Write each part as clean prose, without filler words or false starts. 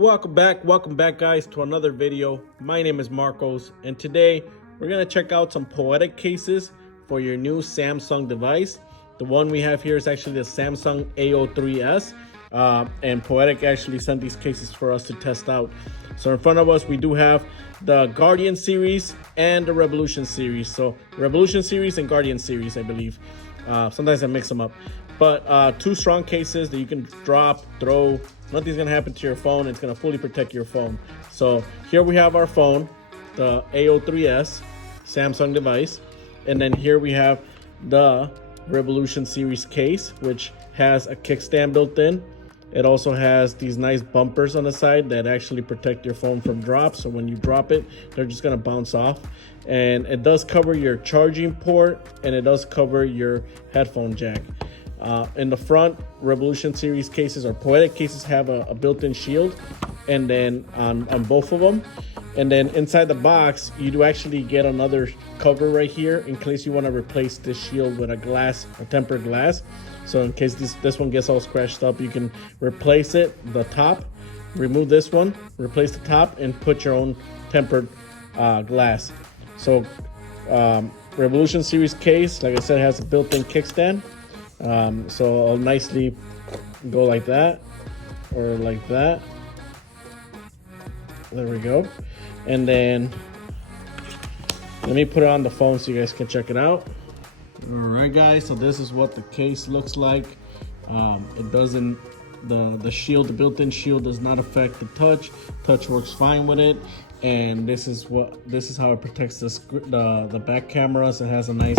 Welcome back guys to another video. My name is Marcos and today we're gonna check out some Poetic cases for your new Samsung device. The one we have here is actually the Samsung A03s and Poetic actually sent these cases for us to test out. So in front of us we do have the Guardian series and the Revolution series. So Revolution series and Guardian series, I believe. Sometimes I mix them up. But two strong cases that you can drop, throw. Nothing's gonna happen to your phone. It's gonna fully protect your phone. So here we have our phone, the A03s Samsung device. And then here we have the Revolution series case, which has a kickstand built in. It also has these nice bumpers on the side that actually protect your phone from drops. So when you drop it, they're just gonna bounce off. And it does cover your charging port and it does cover your headphone jack. In the front, Revolution series cases or Poetic cases have a built-in shield, and then on both of them. And then inside the box, you do actually get another cover right here in case you want to replace this shield with a tempered glass. So in case this one gets all scratched up, you can replace it, the top, remove this one, replace the top, and put your own tempered glass. So Revolution series case, like I said, has a built-in kickstand. So I'll nicely go like that or like that. There we go. And then let me put it on the phone so you guys can check it out. All right guys, so this is what the case looks like. It doesn't, the shield, the built-in shield does not affect the touch. Touch works fine with it. And this is how it protects the back cameras. It has a nice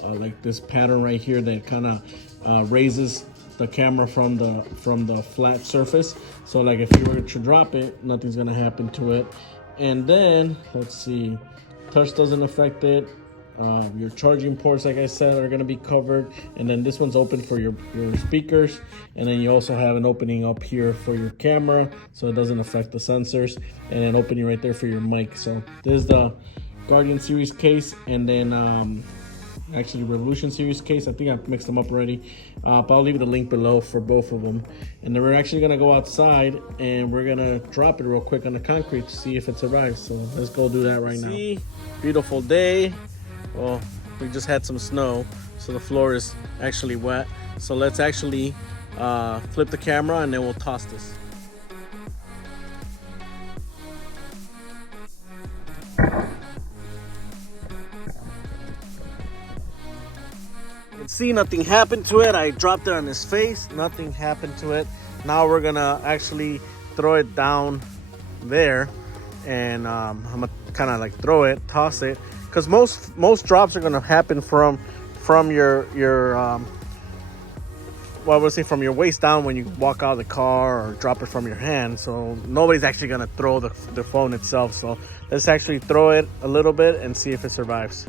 like this pattern right here that kind of raises the camera from the flat surface. So like if you were to drop it, nothing's gonna happen to it. And then let's see, touch doesn't affect it. Your charging ports, like I said, are gonna be covered. And then this one's open for your speakers. And then you also have an opening up here for your camera, so it doesn't affect the sensors. And an opening right there for your mic. So this is the Guardian series case, and then actually Revolution series case. I think I've mixed them up already, but I'll leave the link below for both of them. And then we're actually gonna go outside and we're gonna drop it real quick on the concrete to see if it survives. So let's go do that right now. Beautiful day. Well, we just had some snow, so the floor is actually wet. So let's actually flip the camera and then we'll toss this. See, nothing happened to it. I dropped it on his face, nothing happened to it. Now we're gonna actually throw it down there, and I'm gonna kind of like throw it, toss it, because most drops are gonna happen from your well, I would say from your waist down when you walk out of the car or drop it from your hand. So nobody's actually gonna throw the phone itself. So let's actually throw it a little bit and see if it survives.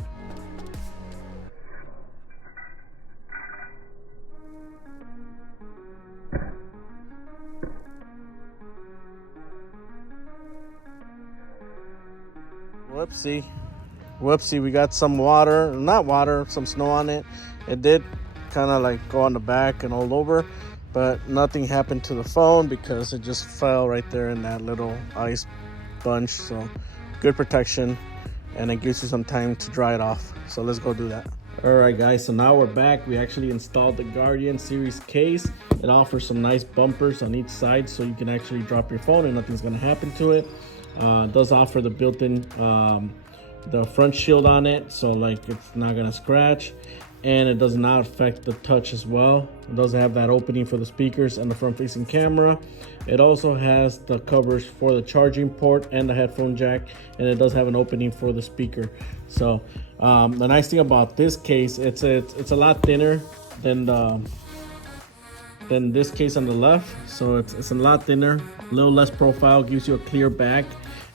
Whoopsie, we got some water, not water, some snow on it. It did kind of like go on the back and all over, but nothing happened to the phone because it just fell right there in that little ice bunch. So good protection, and it gives you some time to dry it off. So let's go do that. All right guys, so now we're back. We actually installed the Guardian series case. It offers some nice bumpers on each side so you can actually drop your phone and nothing's gonna happen to it. It does offer the built-in the front shield on it, so like it's not gonna scratch, and it does not affect the touch as well. It does have that opening for the speakers and the front-facing camera. It also has the covers for the charging port and the headphone jack, and it does have an opening for the speaker. So the nice thing about this case, it's a lot thinner than this case on the left. So it's a lot thinner, a little less profile, gives you a clear back,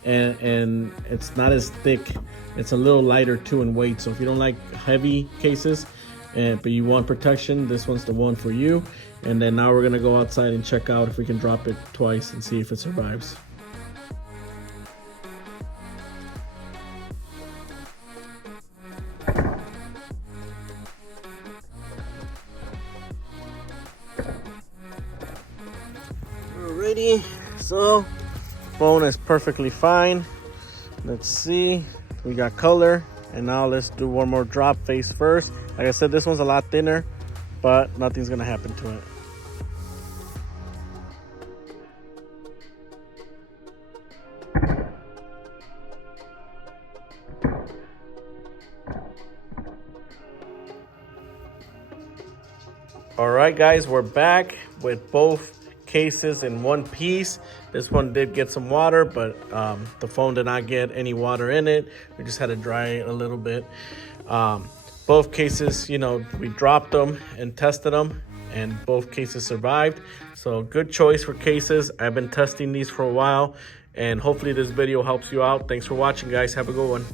and it's not as thick. It's a little lighter too in weight. So if you don't like heavy cases, but you want protection, this one's the one for you. And then now we're gonna go outside and check out if we can drop it twice and see if it survives. Alrighty, so phone is perfectly fine. Let's see, we got color, and now let's do one more drop face first. Like I said, this one's a lot thinner, but nothing's gonna happen to it. All right, guys, we're back with both cases in one piece. This one did get some water, but the phone did not get any water in it. We just had to dry it a little bit. Both cases, you know, we dropped them and tested them, and both cases survived. So good choice for cases. I've been testing these for a while, and hopefully this video helps you out. Thanks for watching, guys. Have a good one.